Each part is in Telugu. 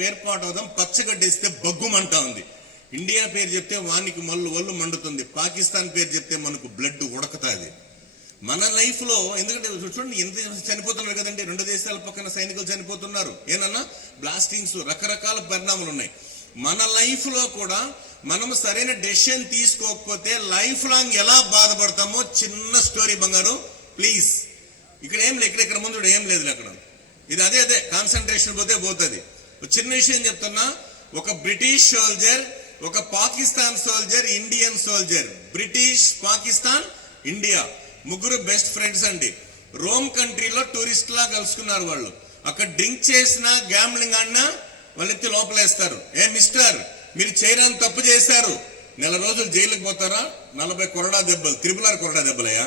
వేర్పాటవుదాం, పచ్చగడ్డేస్తే బగ్గుమంటా ఉంది. ఇండియా పేరు చెప్తే వానికి ఒళ్ళు మండుతుంది, పాకిస్తాన్ పేరు చెప్తే మనకు బ్లడ్ ఉడకతాది. మన లైఫ్ లో ఎందుకంటే చూడండి ఎంత చనిపోతున్నారు కదండి, 2 దేశాల పక్కన సైనికులు చనిపోతున్నారు, ఏనన్నా బ్లాస్టింగ్స్, రకరకాల పరిణామాలు ఉన్నాయి. మన లైఫ్ లో కూడా మనం సరైన డెసిషన్ తీసుకోకపోతే లైఫ్ లాంగ్ ఎలా బాధపడతామో చిన్న స్టోరీ బంగారు ప్లీజ్. ఇక్కడ ఏం లేదు, ఇక్కడ ముందు ఏం లేదు అక్కడ. ఇది అదే కాన్సన్ట్రేషన్ పోతుంది. చిన్న విషయం చెప్తున్నా, ఒక బ్రిటిష్ సోల్జర్, ఒక Pakistan soldier, Indian soldier, British, Pakistan, India ముగ్గురు బెస్ట్ ఫ్రెండ్స్ అండి. రోమ్ కంట్రీలో టూరిస్ట్ లా కలుసుకున్నారు వాళ్ళు. అక్కడ డ్రింక్ చేసినా, గ్యాంబ్లింగ్ ఆడినా వాళ్ళెత్తి లోపలేస్తారు. మిస్టర్ మీరు చేయరాని తప్పు చేశారు, 4 రోజులు జైలుకి పోతారా, 40 కొరడా దెబ్బలు, త్రిపులార్ కొరడా దెబ్బలయ్యా,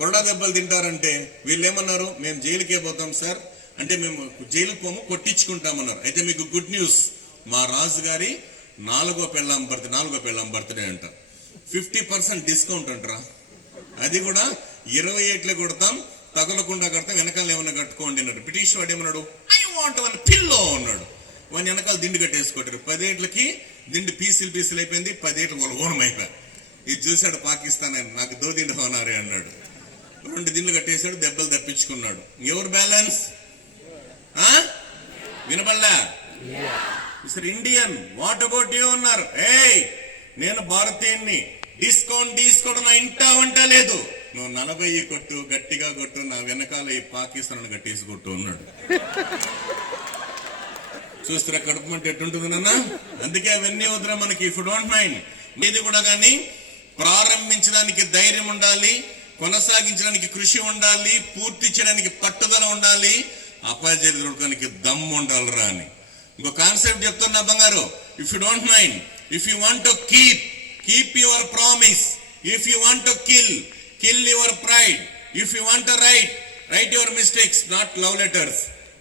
కొరడా దెబ్బలు తింటారంటే వీళ్ళు ఏమన్నారు, మేము జైలుకే పోతాం సార్ అంటే, మేము జైలుకి పోము, కొట్టించుకుంటామన్నారు. అయితే మీకు గుడ్ న్యూస్, మా రాజు గారి 4వ పెళ్ళాం బర్త్డే అంట, 50% డిస్కౌంట్ అంటారా, అది కూడా 28 కొడతాం, తగలకుండా కడతాం, వెనకాల ఏమన్నా కట్టుకోండి అన్నాడు. బ్రిటిష్ వాడు ఏమన్నాడు, ఐ వాంట్ వన్ పిల్లో అన్నాడు. వాడిని వెనకాల దిండు కట్టేసుకుంటారు. 10 ఏళ్ళకి దిండు పీసులు అయిపోయింది, 10 ఏళ్ళు వాళ్ళ ఓనం అయిపోయి. ఇది చూశాడు పాకిస్తాన్, నాకు దిండు హోనారే అన్నాడు. 2 దిండ్లు కట్టేశాడు, దెబ్బలు తప్పించుకున్నాడు. ఎవరు బ్యాలెన్స్ వినపడలే? ఇండియన్, వాట్ అబౌట్ యూ అన్నారు. నేను భారతీయుణ్ణి, డిస్కౌంట్ తీసుకోవడం నా ఇంటా వంట లేదు, నువ్వు 40 కొట్టు, గట్టిగా కొట్టు, నా వెనకాల ఈ పాకిస్తాన్ కట్టేసి కొట్టు అన్నాడు. చూస్తారా కడుపుమంటే ఎట్టుంటుంది నాన్న? అందుకే అవన్నీ వద్దురా మనకి. ఇఫ్ యు డోంట్ మైండ్, ఇది కూడా కానీ ప్రారంభించడానికి ధైర్యం ఉండాలి, కొనసాగించడానికి కృషి ఉండాలి, పూర్తి చేయడానికి పట్టుదల ఉండాలి, అపజయం దొరకడానికి దమ్ము ఉండాలిరా అని. ఇంకో కాన్సెప్ట్ చెప్తున్నా బంగారు, if you don't mind, if you want to keep your promise. If you want to kill your pride. If you want to write your mistakes, not love letters.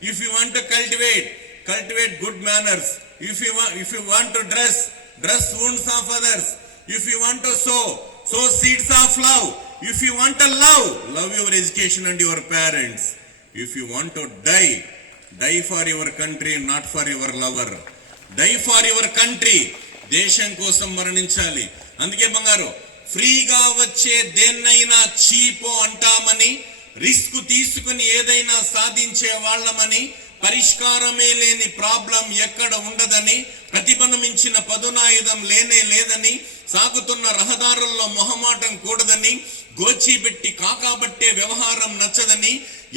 If you want to cultivate good manners. If you want to dress wounds of others. If you want to sow seeds of love. If you want to love your education and your parents. If you want to die for your country, not for your lover. Die for your country. దేశం కోసం మరణించాలి. అందుకే బంగారు, ఫ్రీగా వచ్చే దేన్నైనా చీపో అంటామని, రిస్క్ తీసుకుని ఏదైనా సాధించే వాళ్ళమని, పరిష్కారమే లేని ప్రాబ్లం ఎక్కడ ఉండదని, ప్రతిభను మించిన పదునాయుధం లేదని, సాగుతున్న రహదారుల్లో మొహమాటం కూడదని, గోచిబెట్టి కాకాబట్టే వ్యవహారం నచ్చదని,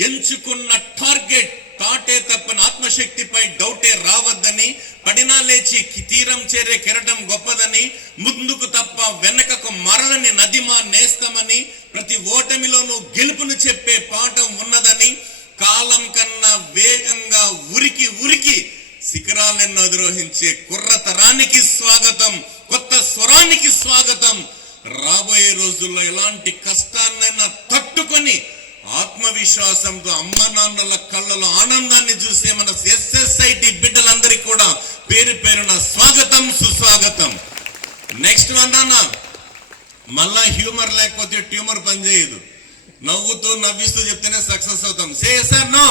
ఎంచుకున్న టార్గెట్ తాటే తప్పన ఆత్మశక్తిపై డౌటే రావద్దని, పడినా లేచి తీరం చేరే కెరటం గొప్పదని, ముందుకు తప్ప వెనకకు మరలని నదిమా నేస్తమని, ప్రతి ఓటమిలోనూ గెలుపును చెప్పే పాఠం ఉన్నదని, కాలం కన్నా వేగంగా ఉరికి శిఖరాలను అధిరోహించే కుర్రతరానికి స్వాగతం, కొత్త స్వరానికి స్వాగతం. రాబోయే రోజుల్లో ఎలాంటి కష్టాన్నైనా తట్టుకొని ఆత్మవిశ్వాసంతో అమ్మ నాన్నల కళ్ళలో ఆనందాన్ని చూసే మన SSIT బిడ్డలందరికీ కూడా పేరు పేరున స్వాగతం, సుస్వాగతం. నెక్స్ట్ అన్న, మళ్ళా హ్యూమర్ లేకపోతే ట్యూమర్ పనిచేయదు. నవ్వుతూ నవ్విస్తూ చెప్తేనే సక్సెస్ అవుతాం. Say sir no.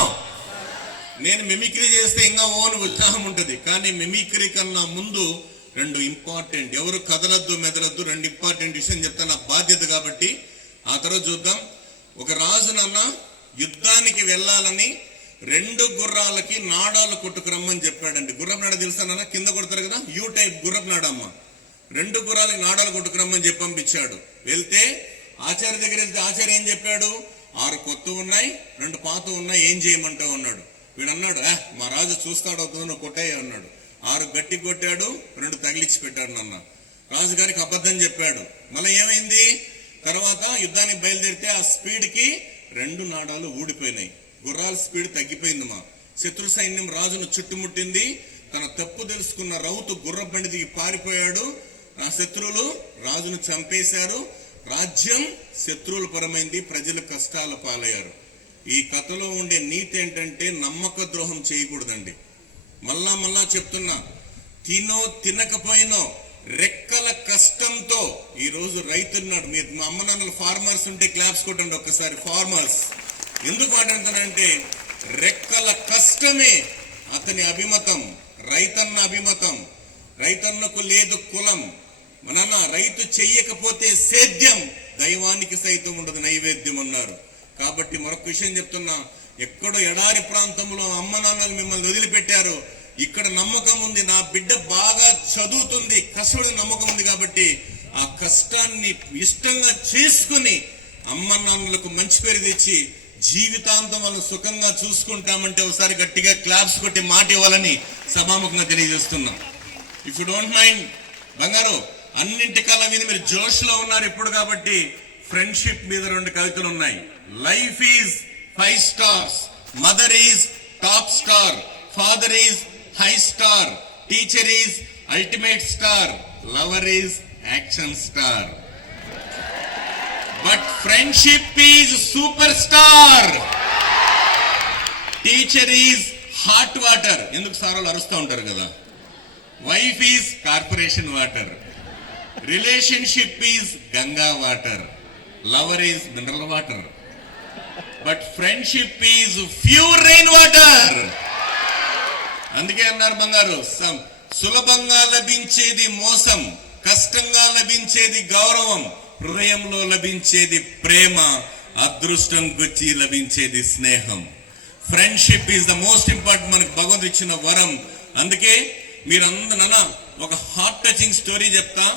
నేను మిమిక్రీ చేస్తే ఇంకా ఓన్ ఉత్సాహం ఉంటుంది, కానీ మిమిక్రీ కన్నా ముందు 2 ఇంపార్టెంట్, ఎవరు కదలద్దు మెదలద్దు, 2 ఇంపార్టెంట్ విషయం చెప్తాను, నా బాధ్యత కాబట్టి. ఆ తర్వాత చూద్దాం. ఒక రాజు నాన్న యుద్ధానికి వెళ్ళాలని 2 గుర్రాలకి నాడాలు కొట్టుకురమ్మని చెప్పాడండి. గుర్రపు నాడ తెలుసా నాన్న? కింద కొడతారు కదా, యూ టైప్ గుర్రపు నాడమ్మ. 2 గుర్రాలకి నాడాలు కొట్టుకురమ్మని చెప్పి పంపించాడు. వెళ్తే ఆచార్య దగ్గర వెళ్తే ఆచార్య ఏం చెప్పాడు, 6 కొత్త ఉన్నాయి, 2 పాత ఉన్నాయి, ఏం చేయమంటావు అన్నాడు. వీడు అన్నాడు, మా రాజు చూస్తాడు అవుతుంది, నువ్వు కొట్టాయి అన్నాడు. 6 గట్టి కొట్టాడు, 2 తగిలిచ్చి పెట్టాడు నాన్న. రాజుగారికి అబద్ధం చెప్పాడు. మళ్ళీ ఏమైంది, తర్వాత యుద్ధానికి బయలుదేరితే ఆ స్పీడ్ కి 2 నాడాలు ఊడిపోయినాయి, గుర్రాల స్పీడ్ తగ్గిపోయింది. శత్రు సైన్యం రాజును చుట్టుముట్టింది. తన తప్పు తెలుసుకున్న రౌతు గుర్ర బండి దిగి పారిపోయాడు. ఆ శత్రువులు రాజును చంపేశారు. రాజ్యం శత్రువుల పరమైంది, ప్రజలు కష్టాల పాలయ్యారు. ఈ కథలో ఉండే నీతి ఏంటంటే నమ్మక ద్రోహం చేయకూడదండి. మళ్ళా చెప్తున్నా, తినకపోయినో రెక్కల కష్టంతో ఈ రోజు రైతున్నాడు. మీరు మా అమ్మ నాన్నలు ఫార్మర్స్ ఉంటే క్లాప్స్ కొట్టండి ఒక్కసారి. ఫార్మర్స్ ఎందుకు మాట్లాడుతానంటే రెక్కల కష్టమే అతని అభిమతం, రైతన్న అభిమతం. రైతన్నకు లేదు కులం. నాన్న, రైతు చెయ్యకపోతే సేద్యం, దైవానికి సైతం ఉండదు నైవేద్యం అన్నారు. కాబట్టి మరొక విషయం చెప్తున్నా, ఎక్కడో ఎడారి ప్రాంతంలో అమ్మ నాన్నలు మిమ్మల్ని వదిలిపెట్టారు. ఇక్కడ నమ్మకం ఉంది, నా బిడ్డ బాగా చదువుతుంది, కష్టపడి నమ్మకం ఉంది. కాబట్టి ఆ కష్టాన్ని ఇష్టంగా చేసుకుని అమ్మ నాన్నలకు మంచి పేరు తెచ్చి జీవితాంతం వాళ్ళు సుఖంగా చూసుకుంటామంటే ఒకసారి గట్టిగా క్లాప్స్ కొట్టి మాట ఇవ్వాలని సభాముఖంగా తెలియజేస్తున్నాం. ఇఫ్ యు డోంట్ మైండ్ బంగారు, అన్నింటికాల మీద మీరు జోష్ లో ఉన్నారు ఇప్పుడు. కాబట్టి ఫ్రెండ్షిప్ మీద 2 కవితలు ఉన్నాయి. Life is 5 stars, mother is top star, father is high star, teacher is ultimate star, lover is action star, but friendship is super star. Teacher is hot water, ఎందుకు సారోలు అరుస్తూ ఉంటారు కదా. Wife is corporation water, relationship is Ganga water, lover is mineral water, but friendship is pure rain water. అందుకే అన్నారు బంగారు, సులభంగా లభించేది మోసం, కష్టంగా లభించేది గౌరవం, హృదయంలో లభించేది ప్రేమ, అదృష్టం గుచ్చి లభించేది స్నేహం. Friendship is the most important, మనకు భగవంతుడు ఇచ్చిన వరం. అందుకే మీరందరూ ఒక హార్ట్ టచింగ్ స్టోరీ చెప్తా.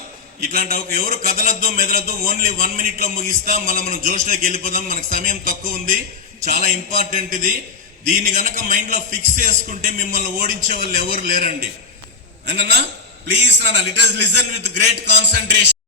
ఇట్లాంటి ఎవరు కదలద్దు మెదలద్దు, ఓన్లీ 1 minute లో ముగిస్తా. మళ్ళీ మనం జోష్లోకి వెళ్ళిపోదాం, మనకు సమయం తక్కువ ఉంది. చాలా ఇంపార్టెంట్ ఇది. దీన్ని గనక మైండ్ లో ఫిక్స్ చేసుకుంటే మిమ్మల్ని ఓడించే వాళ్ళు ఎవరు లేరండి. అన్న ప్లీజ్ నాన్న, let us listen with great concentration.